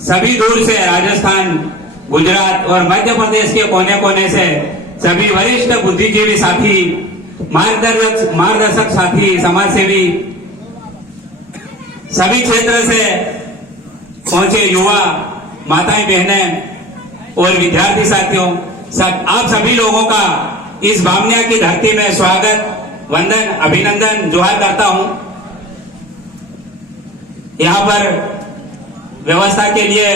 सभी दूर से राजस्थान, गुजरात और मध्य प्रदेश के कोने कोने से सभी वरिष्ठ बुद्धिजीवी साथी, मार्गदर्शक साथी, समाज सेवी, सभी क्षेत्र से पहुंचे युवा, माताएं, बहनें और विद्यार्थी साथियों, आप सभी लोगों का इस भावना की धरती में स्वागत, वंदन, अभिनंदन, जोहार करता हूं। यहाँ पर व्यवस्था के लिए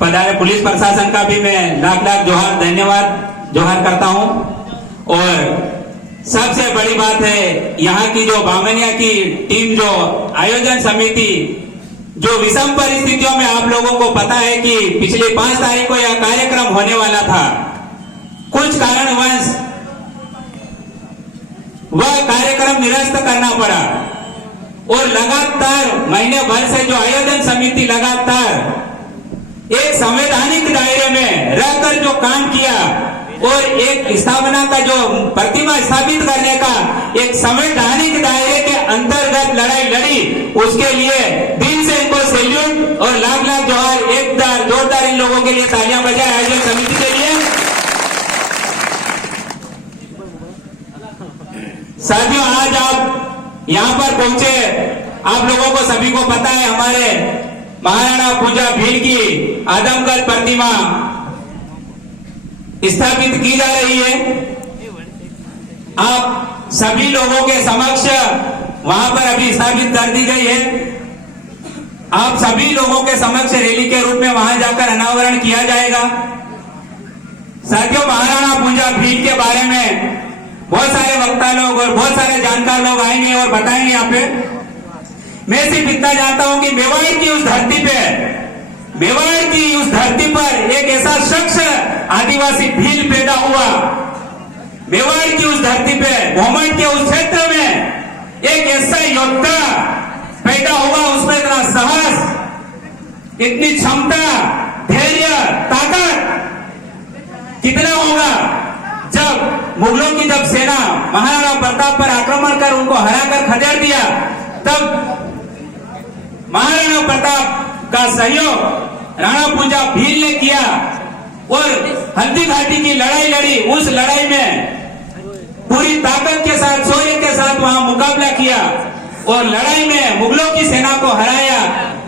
पधारे पुलिस प्रशासन का भी मैं लाख लाख जोहार, धन्यवाद, जोहार करता हूं। और सबसे बड़ी बात है, यहाँ की जो बामनिया की टीम, जो आयोजन समिति, जो विषम परिस्थितियों में आप लोगों को पता है कि पिछली 5 तारीख को यह कार्यक्रम होने वाला था, कुछ कारणवश वह कार्यक्रम निरस्त करना पड़ा और लगातार महीने भर से जो आयोजन समिति लगातार एक संवैधानिक दायरे में रहकर जो काम किया और एक स्थापना का जो प्रतिमा स्थापित करने का एक संवैधानिक दायरे के अंतर्गत लड़ाई लड़ी, उसके लिए दिल से इनको सैल्यूट और लाख लाख जोहार, एक जोरदार इन लोगों के लिए तालियां बजाएं आयोजन समिति के लिए। साथियों, आज आप यहाँ पर पहुंचे, आप लोगों को सभी को पता है हमारे महाराणा पूजा भील की आदमकद प्रतिमा स्थापित की जा रही है। आप सभी लोगों के समक्ष वहां पर अभी स्थापित कर दी गई है। आप सभी लोगों के समक्ष रैली के रूप में वहां जाकर अनावरण किया जाएगा। साथियों, महाराणा पूजा भील के बारे में बहुत सारे वक्ता लोग और बहुत सारे जानकार लोग आएंगे और बताएंगे यहाँ पे। मैं सिर्फ इतना जानता हूं कि मेवाड़ की उस धरती पे, मेवाड़ की उस धरती पर एक ऐसा शख्स आदिवासी भील पैदा हुआ। मेवाड़ की उस धरती पे, घोमट के उस क्षेत्र में एक ऐसा योद्धा पैदा हुआ, उसमें इतना साहस, इतनी क्षमता, धैर्य, ताकत कितना होगा जब मुगलों की जब सेना महाराणा प्रताप पर आक्रमण कर उनको हराकर खदेड़ दिया, तब महाराणा प्रताप का सहयोग राणा पूजा भील ने किया और हल्दी घाटी की लड़ाई लड़ी। उस लड़ाई में पूरी ताकत के साथ, शौर्य के साथ वहां मुकाबला किया और लड़ाई में मुगलों की सेना को हराया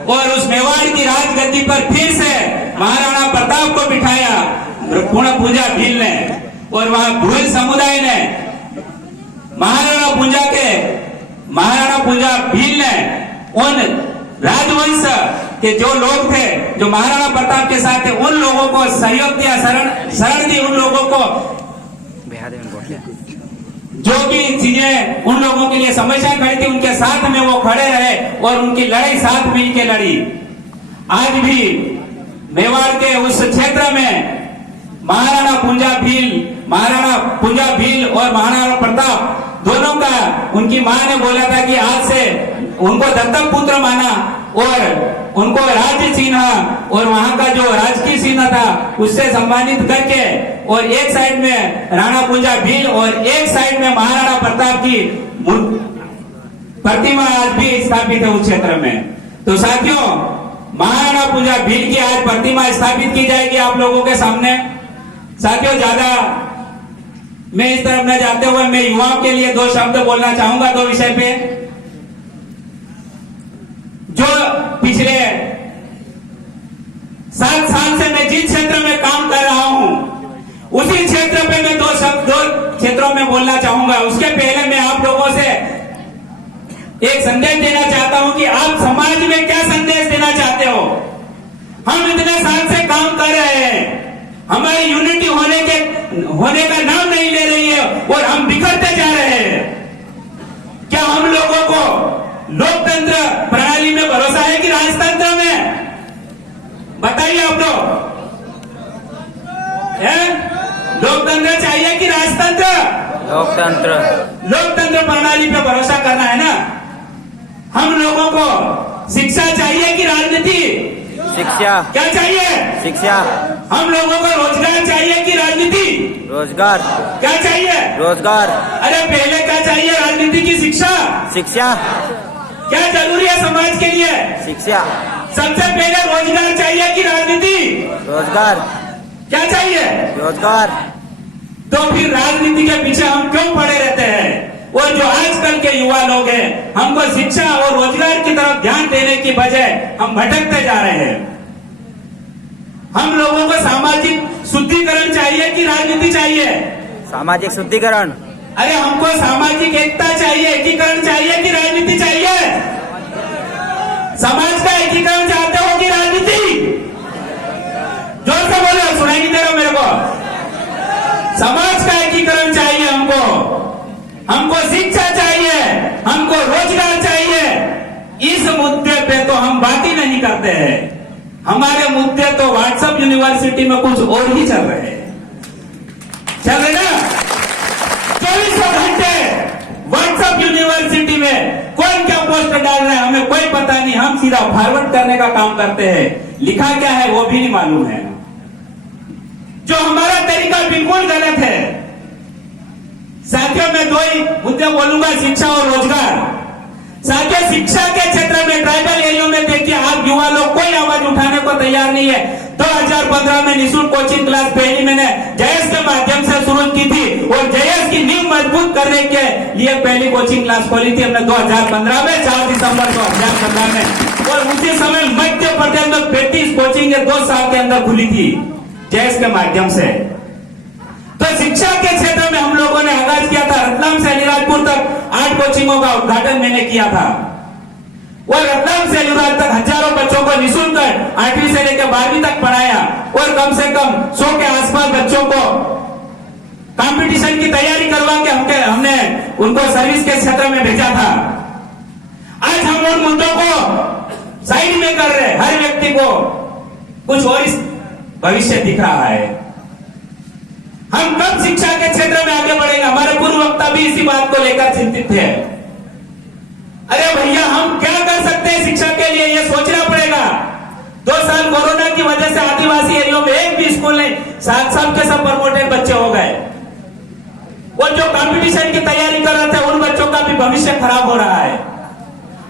और उस मेवाड़ की राजगद्दी पर फिर से महाराणा प्रताप को बिठाया पूर्ण पूजा भील ने। और वहां भूल समुदाय ने महाराणा पूजा भील ने उन राजवंश के जो लोग थे, जो महाराणा प्रताप के साथ थे, उन लोगों को सहयोग दिया, शरण दी उन लोगों को, जो भी चीजें उन लोगों के लिए समस्याएं खड़ी थी, उनके साथ में वो खड़े रहे और उनकी लड़ाई साथ मिलकर लड़ी। आज भी मेवाड़ के उस क्षेत्र में महाराणा पूजा भील और महाराणा प्रताप दोनों का, उनकी मां ने बोला था कि आज से उनको दत्तक पुत्र माना और उनको राज्य चिन्ह और वहां का जो राजकीय चिन्ह था उससे सम्मानित करके, और एक साइड में राणा पूजा भील और एक साइड में महाराणा प्रताप की प्रतिमा आज भी स्थापित है उस क्षेत्र में। तो साथियों, महाराणा पूजा भील की आज प्रतिमा स्थापित की जाएगी आप लोगों के सामने। साथियों, ज्यादा मैं इस तरफ न जाते हुए मैं युवाओं के लिए 2 शब्द बोलना चाहूंगा 2 विषय पे। जो पिछले 7 साल से मैं जिस क्षेत्र में काम कर रहा हूं, उसी क्षेत्र पे मैं 2 क्षेत्रों में बोलना चाहूंगा। उसके पहले मैं आप लोगों से एक संदेश देना चाहता हूं कि आप समाज में क्या संदेश देना चाहते हो। हम इतने साल से काम कर रहे हैं, हमारी यूनिटी होने का नाम नहीं ले रही है और हम बिखरते जा रहे हैं। क्या हम लोगों को लोकतंत्र प्रणाली में भरोसा है कि राजतंत्र में? बताइए आप लोग, लोकतंत्र चाहिए कि राजतंत्र? लोकतंत्र प्रणाली पे भरोसा करना है ना। हम लोगों को शिक्षा चाहिए कि राजनीति? शिक्षा। क्या चाहिए? शिक्षा। हम लोगों को रोजगार चाहिए कि राजनीति? रोजगार। क्या चाहिए? रोजगार। अरे पहले क्या चाहिए, राजनीति की शिक्षा? शिक्षा। क्या जरूरी है समाज के लिए? शिक्षा। सबसे पहले रोजगार चाहिए कि रोजगार क्या चाहिए? रोजगार। तो फिर राजनीति के पीछे हम क्यों पड़े रहते हैं? और जो आजकल के युवा लोग हैं, हमको शिक्षा और रोजगार की तरफ ध्यान देने की बजाय हम भटकते जा रहे हैं। हम लोगों को सामाजिक शुद्धिकरण चाहिए कि राजनीति चाहिए? सामाजिक शुद्धिकरण। अरे हमको सामाजिक एकता चाहिए, एकीकरण चाहिए कि राजनीति चाहिए? समाज का एकीकरण चाहते हो कि राजनीति? जोर से बोलो, सुनाई नहीं दे रहा मेरे को। समाज का एकीकरण चाहिए हमको शिक्षा चाहिए, हमको रोजगार चाहिए। इस मुद्दे पे तो हम बात ही नहीं करते हैं। हमारे मुद्दे तो व्हाट्सएप यूनिवर्सिटी में कुछ और ही चल रहे हैं। चल रहे ना? 24 घंटे व्हाट्सएप यूनिवर्सिटी में कौन क्या पोस्ट डाल रहा है हमें कोई पता नहीं। हम सीधा फॉरवर्ड करने का काम करते हैं, लिखा क्या है वो भी नहीं मालूम है। जो हमारा तरीका बिल्कुल गलत है। साथियों, मैं दो ही मुद्दे बोलूंगा, शिक्षा और रोजगार। साथियों, शिक्षा के क्षेत्र में ट्राइबल एरिया में देखिए, आप युवा लोग कोई आवाज उठाने को तैयार नहीं है। 2015 में निःशुल्क कोचिंग क्लास पहली मैंने जयस के माध्यम से शुरू की थी और जयस की नींव मजबूत करने के लिए पहली कोचिंग क्लास खोली थी हमने 2015 में, 4 दिसंबर 2015 में। और उसी समय मध्य प्रदेश में 35 कोचिंग 2 साल के अंदर खुली थी जयस के माध्यम से। तो शिक्षा के क्षेत्र में हम लोगों ने आगाज किया था। रतलाम से अलीराजपुर तक 8 कोचिंगों का उद्घाटन मैंने किया था और रतलाम से अलीराज तक हजारों बच्चों को निःशुल्क 8वीं से लेकर 12वीं तक पढ़ाया और कम से कम 100 के आसपास बच्चों को कंपटीशन की तैयारी करवा के हमने उनको सर्विस के क्षेत्र में भेजा था। आज हम उन मुद्दों को साइड में कर रहे हैं। हर व्यक्ति को कुछ और भविष्य दिख रहा है। हम कब शिक्षा के क्षेत्र में आगे बढ़ेंगे? हमारे पूर्व वक्ता भी इसी बात को लेकर चिंतित थे। अरे भैया, हम क्या कर सकते हैं शिक्षा के लिए, ये सोचना पड़ेगा। 2 साल कोरोना की वजह से आदिवासी एरिया में एक भी स्कूल नहीं, 7 साल के सब प्रमोटेड बच्चे हो गए। और जो कंपटीशन की तैयारी कर रहे थे उन बच्चों का भी भविष्य खराब हो रहा है।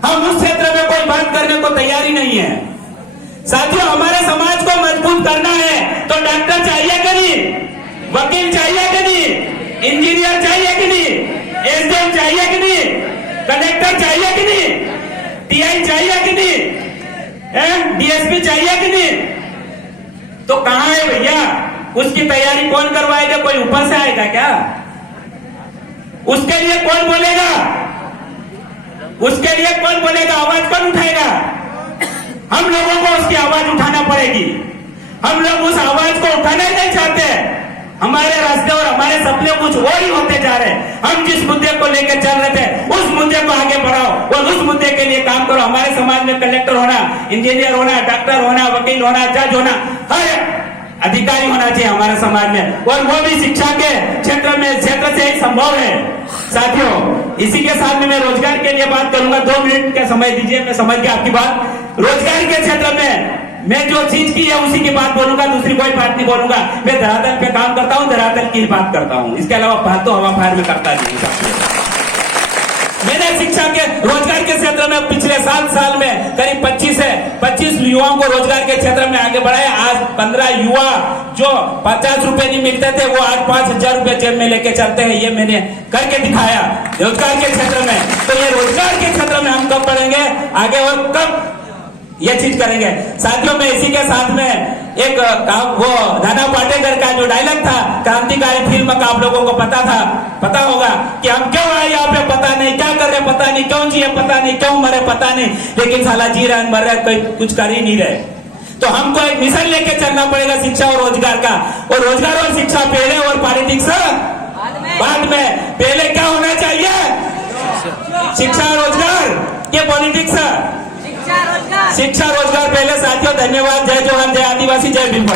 हम उस क्षेत्र में कोई बात करने को तैयारी नहीं है। साथियों, हमारे समाज को मजबूत करना है तो डॉक्टर चाहिए कि नहीं, वकील चाहिए कि नहीं, इंजीनियर चाहिए कि नहीं, एसडीएम चाहिए कि नहीं, कलेक्टर चाहिए कि नहीं, टीआई चाहिए कि नहीं, डीएसपी चाहिए कि नहीं? तो कहां है भैया? उसकी तैयारी कौन करवाएगा? कोई ऊपर से आएगा क्या? उसके लिए कौन बोलेगा? उसके लिए कौन बोलेगा? आवाज कौन उठाएगा? हम लोगों को उसकी आवाज उठाना पड़ेगी। हम लोग उस आवाज को उठाना ही नहीं चाहते। हमारे रास्ते और हमारे सपने कुछ और ही होते जा रहे हैं। हम जिस मुद्दे को लेकर चल रहे थे उस मुद्दे को आगे बढ़ाओ और उस मुद्दे के लिए काम करो। हमारे समाज में कलेक्टर होना, इंजीनियर होना, डॉक्टर होना, वकील होना, जज होना, हर अधिकारी होना चाहिए हमारे समाज में, और वो भी शिक्षा के क्षेत्र से ही संभव है। साथियों, इसी के साथ में मैं रोजगार के लिए बात करूंगा। 2 मिनट का समय दीजिए, मैं समझ गया आपकी बात। रोजगार के क्षेत्र में मैं जो चीज की है उसी की बात बोलूंगा, दूसरी कोई बात नहीं बोलूंगा। मैं धरातल पे काम करता हूं, धरातल की बात करता हूं, इसके अलावा बात तो हवा फायर में करता नहीं। मैंने शिक्षा के रोजगार के क्षेत्र में पिछले 7 साल में करीब 25 से 25 युवाओं को रोजगार के क्षेत्र में आगे बढ़ाया। आज 15 युवा जो 50 रुपए नहीं मिलते थे वो आज 5,000 रुपए जेब में लेके चलते हैं। ये मैंने करके दिखाया रोजगार के क्षेत्र में। तो ये रोजगार के क्षेत्र में हम कब बढ़ेंगे आगे और कब ये चीज करेंगे? साथियों, में इसी के साथ में एक वो नाना पाटेकर का जो डायलॉग था क्रांतिकारी फिल्म का, आप लोगों को पता होगा कि हम क्यों आए यहाँ पे पता नहीं, क्या कर रहे पता नहीं, क्यों जिए पता नहीं, क्यों मरे पता नहीं, लेकिन साला जी रहे मर रहे कोई कुछ कर ही नहीं रहे। तो हमको एक मिशन लेके चलना पड़ेगा शिक्षा और रोजगार का। और रोजगार और शिक्षा पहले और पॉलिटिक्स बाद में। पहले क्या होना चाहिए? शिक्षा रोजगार के पॉलिटिक्स? शिक्षा रोजगार पहले। साथियों, धन्यवाद। जय जवान, जय आदिवासी, जय भीम।